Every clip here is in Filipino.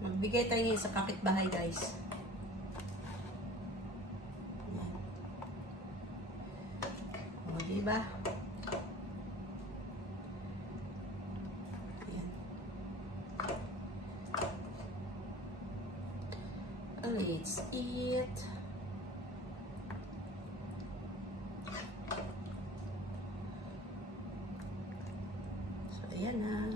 Magbigay tayo ngayon sa kapitbahay, guys. O, diba? Let's eat. So, ayan na.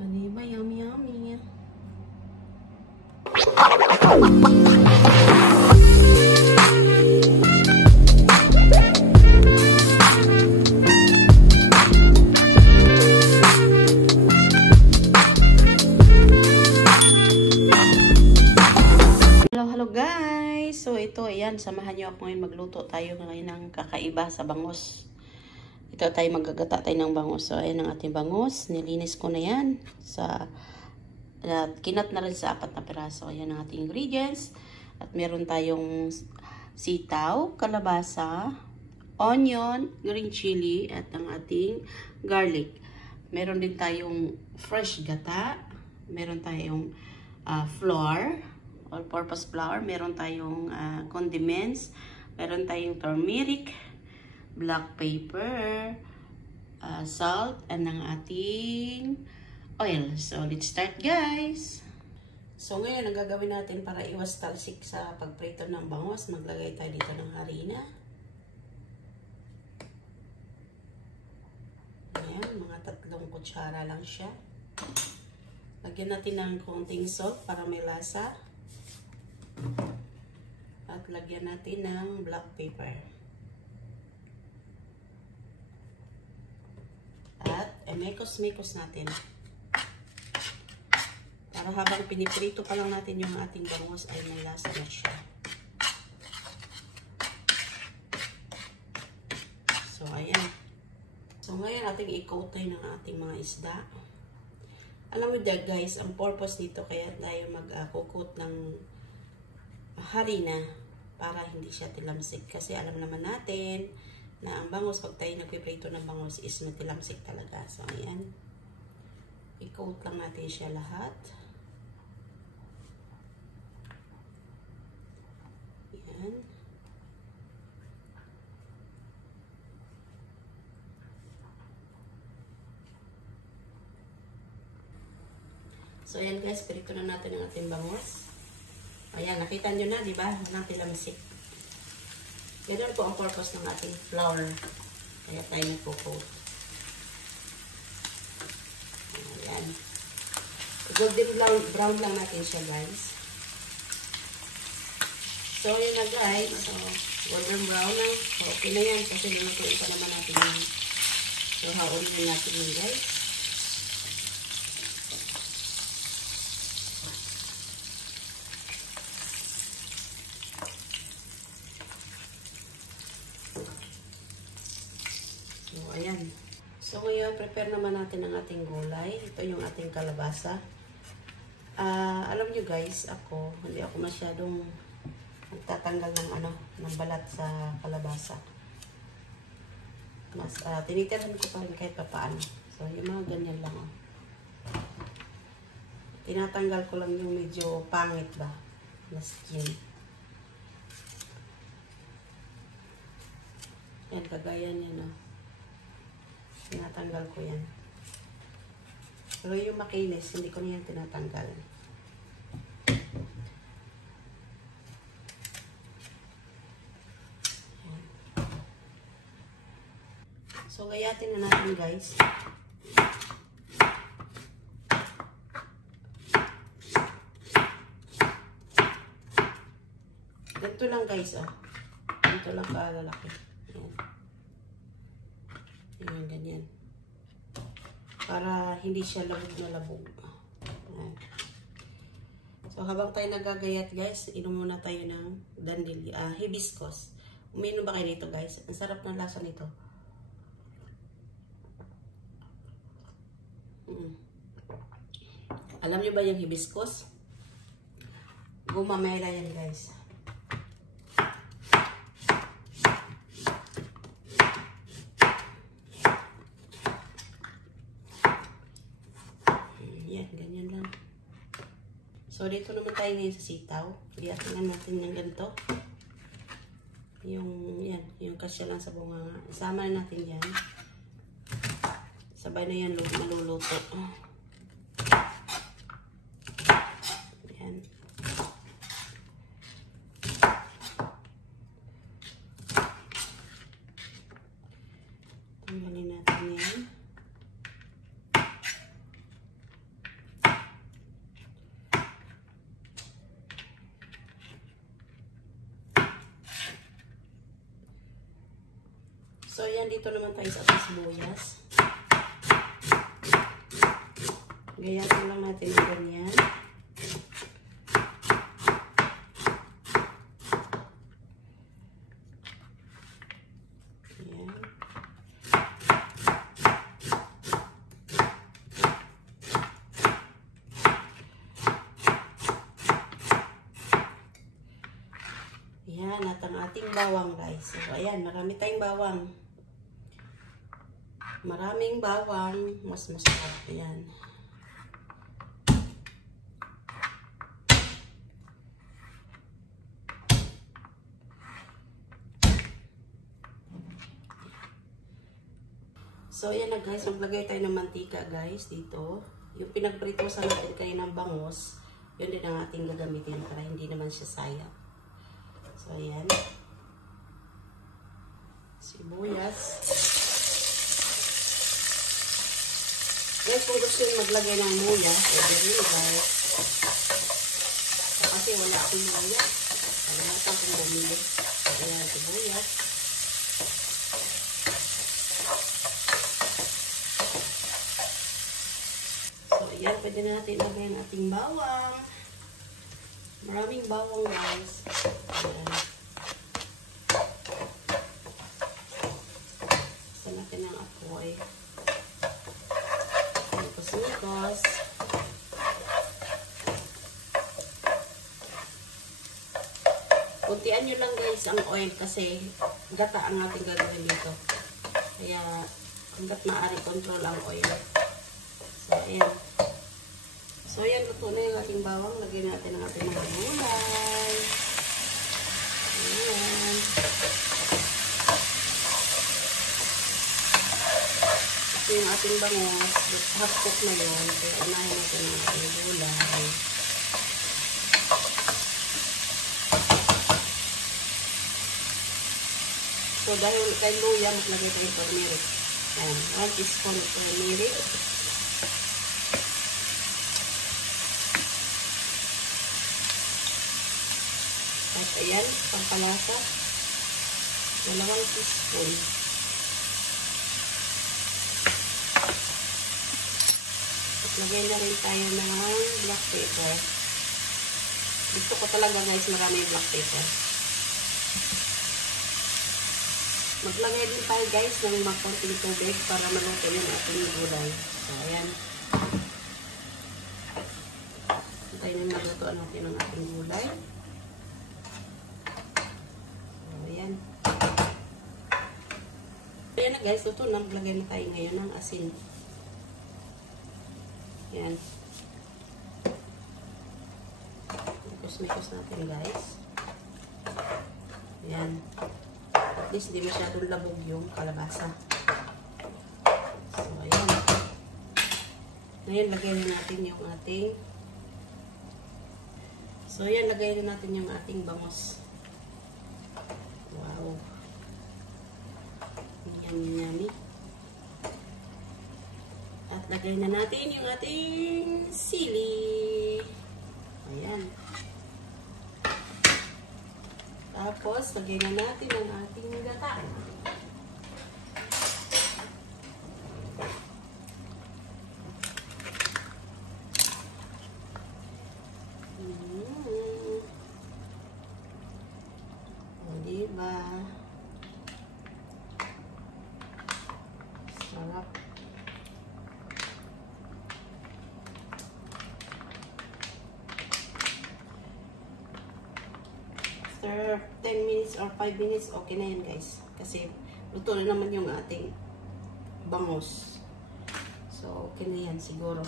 Ano ba? Yummy, yummy. Hello guys! So ito, ayan, samahan nyo ako ngayon magluto tayo ngayon ng kakaiba sa bangus. Ito tayo magagata tayo ng bangus. So ayan ang ating bangus. Nilinis ko na yan. Kinat na rin sa 4 na piraso. Ayan ang ating ingredients. At meron tayong sitaw, kalabasa, onion, green chili, at ang ating garlic. Meron din tayong fresh gata. Meron tayong flour, all-purpose flour. Meron tayong condiments. Meron tayong turmeric, black pepper, salt, and ang ating oil. So, let's start, guys! So, ngayon, ang gagawin natin para iwas talsik sa pagprito ng bangus, maglagay tayo dito ng harina. Ayan, mga 3 kutsara lang siya. Lagyan natin ng konting salt para may lasa. At lagyan natin ng black pepper. At mekos-mekos natin. Para habang piniprito pa lang natin yung ating bangus ay may lasa na siya. So, ayan. So, ngayon ating i-coat tayo ng ating mga isda. Alam mo dyan guys, ang purpose nito kaya tayo mag-coat ng harina para hindi siya tilamsik. Kasi alam naman natin na ang bangus, pag tayo nagpiprito ng bangus is matilamsik talaga. So, ayan. I-coat lang natin siya lahat. Ayan. So, ayan guys, pirito na natin ang ating bangus. Ayan, nakita nyo na, di ba? Natilamsik. Ganun po ang purpose ng ating flour. Kaya tayo nagpo-coat. Ayan. Golden brown lang natin siya, guys. So, yun na guys. So, golden brown na. So, okay na yan. Kasi lutuin pa naman natin yun. So, haon din natin yun, guys. Ayan. So, ngayon, prepare naman natin ang ating gulay. Ito yung ating kalabasa. Alam nyo guys, hindi ako masyadong nagtatanggal ng balat sa kalabasa. Mas, tinitirahan ko pa rin kahit papaano. So, yung mga ganyan lang. Tinatanggal ko lang yung medyo pangit ba na skin. Yan, kagaya niya, no? Tinatanggal ko yan. Pero yung makinis, hindi ko na yan tinatanggal. Ayan. So, gayatin na natin guys. Ganito lang guys, ganito lang kalalaki. Ayan. Ayan, ganyan. Para hindi siya labog na labog. Ayan. So, habang tayo nagagayat guys, inom muna tayo ng hibiscus. Uminom ba kayo nito guys? Ang sarap ng lasa nito. Alam niyo ba yung hibiscus? Gumamela yan guys. So, dito naman tayo ngayon sa sitaw. Iyakingan natin yung ganito. Yan, yung kasya lang sa bunganga. Isama na natin yan. Sabay na yan maluluto. Yan. Tanggalin natin yan. So, yan, dito naman tayo sa ating sibuyas. Gayatin lang natin yung ganyan. Ayan. Ayan, at ang ating bawang, guys. So, ayan, marami tayong bawang. Maraming bawang, mas masarap. Ayan. So, ayan na guys, maglagay tayo ng mantika guys dito. Yung pinagprito sa natin kayo ng bangos, yun din ang ating gagamitin para hindi naman siya sayang. So, ayan. Sibuyas. Guys, kung gusto nyo maglagay ng luya, pwede rin guys. Kasi wala akong luya. Kalimutan kong bumili. So, ayan, sibuyas. So, ayan, pwede na natin ilagay ang ating bawang. Maraming bawang guys. Ayan. Gusto natin ang apoy. Nikos. Kuntian nyo lang guys ang oil kasi gata ang ating gagawin dito. Kaya hanggat maaari control ang oil. So ayan. So ayan, luto na yung ating bawang. Lagyan natin ang ating mga gulay. Ayan. Yung ating bangos, half cook na yun. Kaya unahin natin ang ating gulay. So, dahil kay luya, maglagay tayo ng turmeric. Ayan, 1 teaspoon of turmeric. At ayan, pampalasa. 2 teaspoon. Lagay na rin tayo ng black pepper. Gusto ko talaga guys marami black pepper. Maglagay din tayo guys ng konting tubig para maluto yung ating gulay. So ayan. Tayo na malutoan natin ang ating gulay. So ayan. Ayan na guys, luto na. Maglagay na tayo ngayon ng asin. Yan. Mikos-mikos natin guys. Yan. At least hindi masyadong labog yung kalabasa. So, ayan. Ngayon, lagay na natin yung ating lagay na natin yung ating bangos. Wow. Yummy. At lagay na natin yung ating sili. Ayan. Tapos, lagay na natin ang ating gata. O, diba? Sarap. After 10 minutes or 5 minutes, okay na yan guys. Kasi luto na naman yung ating bangus. So, okay na yan siguro.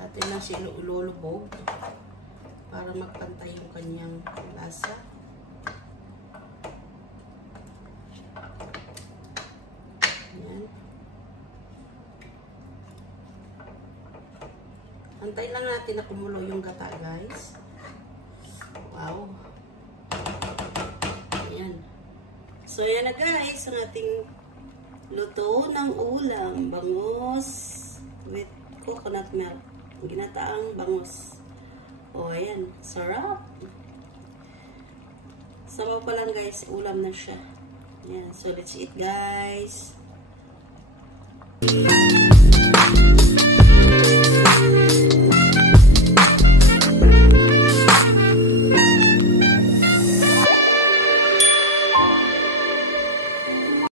Atin lang siya ilulubog para magpantay yung kanyang lasa. Ayan. Antayin lang natin na kumulo yung gata, guys. Wow. Ayan. So, ayan na guys, ang ating luto ng ulam. Bangus with coconut milk. Ginataang bangus. O, ayan. Sarap. Sabaw pa lang guys, ulam na siya. Ayan. So, let's eat guys.